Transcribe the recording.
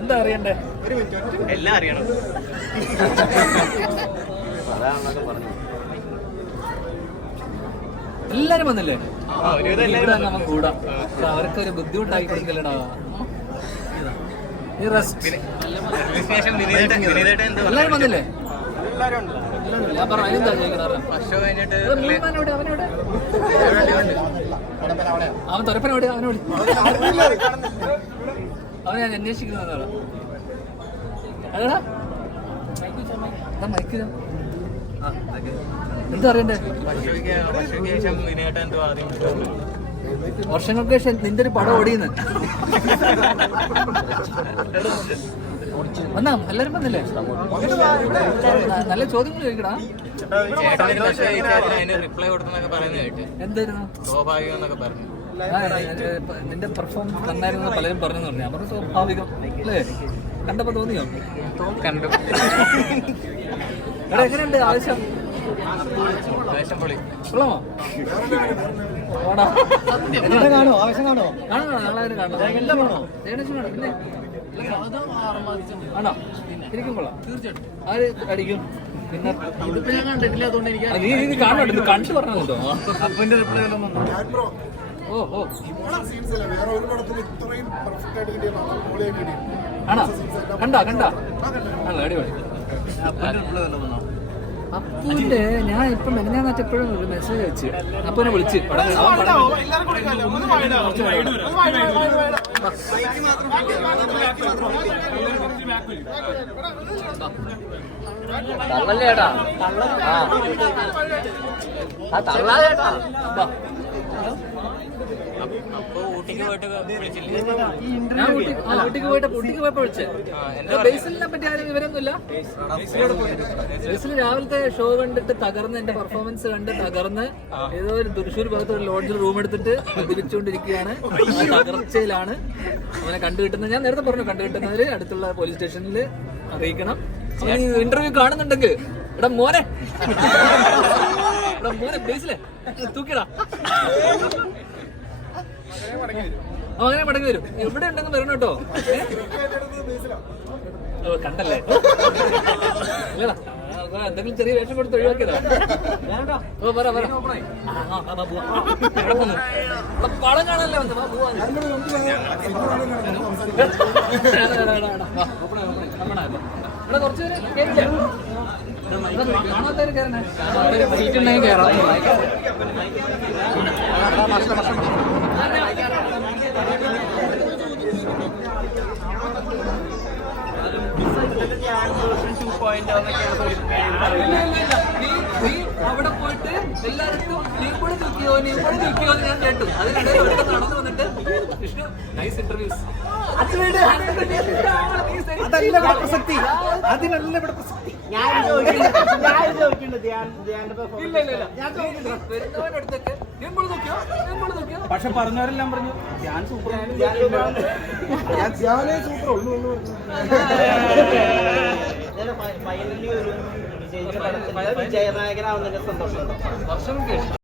എന്താ അറിയണ്ടേ? എല്ലാം അറിയണം. എല്ലാരും വന്നില്ലേ? നമുക്ക് കൂടാം. അവർക്കൊരു ബുദ്ധിമുട്ടാക്കി കൊടുക്കലടാ. എല്ലാരും വന്നില്ലേ? ഞാൻ പറഞ്ഞു എന്താ അവൻ തൊരപ്പനോട് അവനോട് അവൻ ഞാൻ അന്വേഷിക്കുന്നതാണ്. അതെടാ മൈക്ക് എന്താ അറിയണ്ടേ? വർഷങ്ങൾക്ക് ശേഷം നിന്റെ ഒരു പടം ഓടിയെന്ന് വന്നാ എല്ലാരും വന്നില്ലേ? നല്ല ചോദ്യങ്ങൾ ചോദിക്കടാ. എന്തായിരുന്നു നിന്റെ പെർഫോമൻസ് നന്നായിരുന്നു പലരും പറഞ്ഞു പറഞ്ഞു. ഞാൻ പറഞ്ഞു സ്വാഭാവികം അല്ലേ? കണ്ടപ്പോ തോന്നിയോ? കണ്ടു. എടാ എങ്ങനെയുണ്ട് ആവശ്യം? കാണോ? ആവശ്യം കാണോ? കാണോ? നാളെ കാണോ? പിന്നെ ആണോ? ശരിക്കും കൊള്ളാം. തീർച്ചയായിട്ടും ആര് അടിക്കും? പിന്നെ ഞാൻ കണ്ടിട്ടില്ല, അതുകൊണ്ട് എനിക്ക് നീ കാണുന്നുണ്ട്. കണ്ടു പറഞ്ഞോ? അപ്പന്റെ റിപ്ലൈ ഓ ഓ ആണോ? കണ്ടാ ആണോ? അടിപൊളി. അപ്പൂന്റെ ഞാൻ ഇപ്പൊ മെനഞ്ഞാന്നിട്ട് എപ്പോഴും ഒരു മെസ്സേജ് വെച്ച് അപ്പനെ വിളിച്ച് തള്ളല്ലേടാ തള്ളാതേട്ടാ. ഞാൻ ഊട്ടിക്ക് പോയപ്പോ വിളിച്ചേ. ബേസിലിനെ പറ്റി ആരും വിവരമൊന്നുമില്ല. ബേസിൽ രാവിലത്തെ ഷോ കണ്ടിട്ട് തകർന്ന്, എന്റെ പെർഫോമൻസ് കണ്ട് തകർന്ന് ഏതോ ഒരു തൃശ്ശൂർ ഭാഗത്ത് ഒരു ലോഡ്ജിൽ റൂം എടുത്തിട്ട് തിരിച്ചുകൊണ്ടിരിക്കുകയാണ്. തകർച്ചയിലാണ്. അവനെ കണ്ടുകിട്ടുന്നത് ഞാൻ നേരത്തെ പറഞ്ഞു. കണ്ടുകിട്ടുന്നവര് അടുത്തുള്ള പോലീസ് സ്റ്റേഷനിൽ അറിയിക്കണം. ഇന്റർവ്യൂ കാണുന്നുണ്ടെങ്കിൽ ഇവിടെ മോനെ ബേസിലെ തൂക്കിടാ. അങ്ങനെ മടങ്ങി വരും. എവിടെ ഉണ്ടെങ്കിൽ വരണം കേട്ടോ. കണ്ടല്ലേ? എന്തെങ്കിലും ചെറിയ വേഷം കൊടുത്ത് ഒഴിവാക്കിയതാ. പടം കാണാനല്ലേ വന്നത്? ഇവിടെ കുറച്ച് കേറില്ലേ? കാണാത്തവര് കയറണേ. സീറ്റ് ഉണ്ടെങ്കിൽ കയറാം. അവിടെ പോയിട്ട് എല്ലാവർക്കും നീ കൂടെ തൂക്കിയോ എന്ന് ഞാൻ കേട്ടു. അതിനിടയിൽ നടന്നു വന്നിട്ട് വിഷ്ണു നൈസ് ഇന്റർവ്യൂസ്. അതല്ല ഇവിടെ പ്രസക്തി. അതിനല്ല ഇവിടെ പ്രസക്തി. പക്ഷെ പറഞ്ഞവരെല്ലാം പറഞ്ഞു ഞാൻ സൂപ്പർ ഉള്ളൂ. ഫൈനലി ഒരു വിജയനായകനാവുന്നതിന്റെ സന്തോഷം. വർഷം